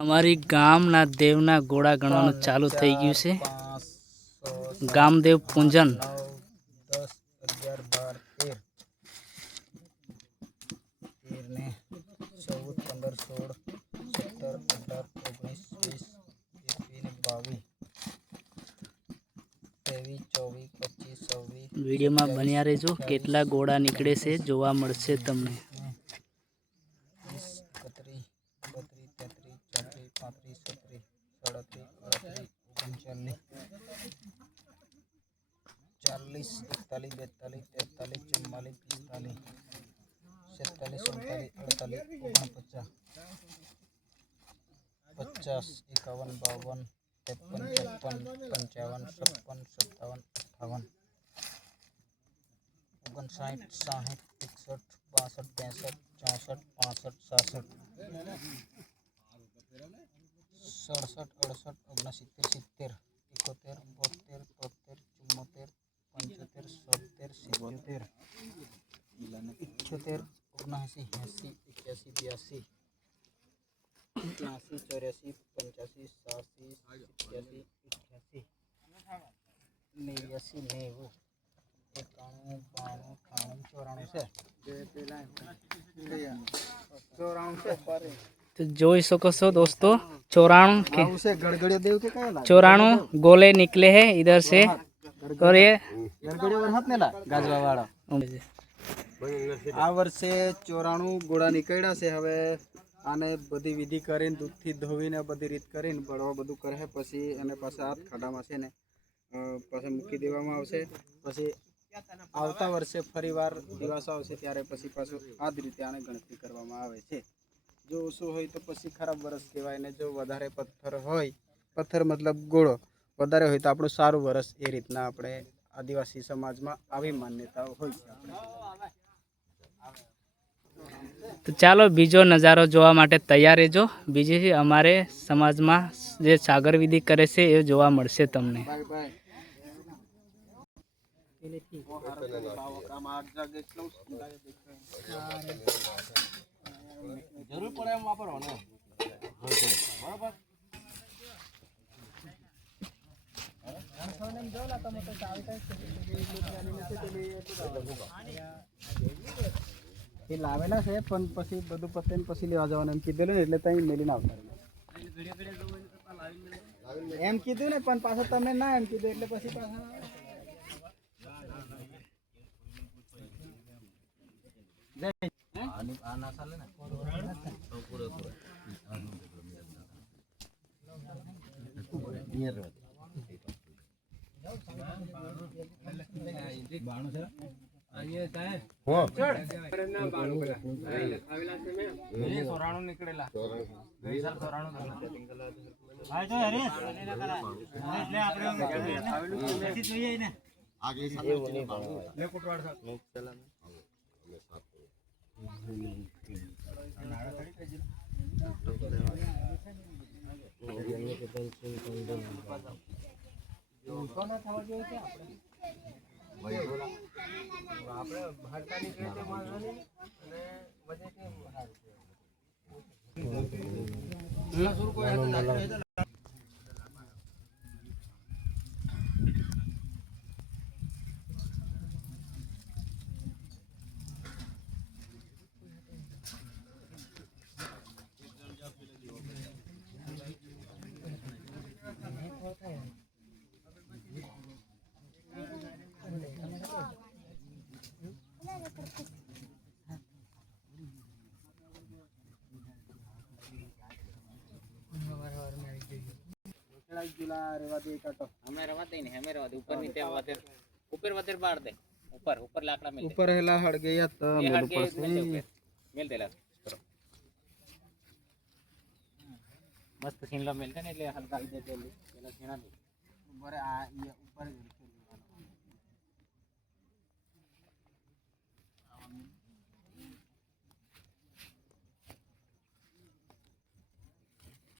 અમારી ગામના દેવના ગોળા ગણવાનું ચાલુ થઈ ગયું છે। ગામદેવ પૂજન વિડીયોમાં બન્યા રહેજો, કેટલા ગોળા નીકળે છે જોવા મળશે તમને। 84 तो જોઈ શકો છો दोस्तों, 94 गोले निकले हैं इधर से। और ये आ वर्षे 94 गोड़ा निकळ्या છે। હવે આને બધી વિધિ કરીને દૂધથી ધોવીને બધી રીત કરીને બળવા બધું કરે પછી એને પાછા હાથ ખાડામાં છે ને પાછા મૂકી દેવામાં આવશે। પછી આવતા વર્ષે ફરીવાર દિવસ આવશે ત્યારે પછી પાછું આ જ રીતે આને ગણતરી કરવામાં આવે છે। જો ઓછું હોય તો પછી ખરાબ વર્ષ કહેવાય ને જો વધારે પથ્થર હોય, પથ્થર મતલબ ગોળો વધારે હોય તો આપણું સારું વર્ષ। એ રીતના આપણે આદિવાસી સમાજમાં આવી માન્યતાઓ હોય છે। તો ચાલો બીજો નજારો જોવા માટે તૈયાર રહેજો। બીજી અમારે સમાજમાં જે સાગર વિધિ કરે છે એ જોવા મળશે તમને। જરૂર પડે એમ વાપરવાનો બરાબર। એ લાવેલા છે પણ પછી બધું પતે ને પછી લેવા જવાનું એમ કીધેલું ને એટલે ત્યાં મેલીને આવતા એમ કીધું ને પણ પાછા તમે ના એમ કીધું એટલે પછી પાછા નીકળેલા ऊपर हेला हट गया तो मेल देला मस्त सीनला मिलते ने એટલે હલકા દે પેલા सीना दे ऊपर आ ये ऊपर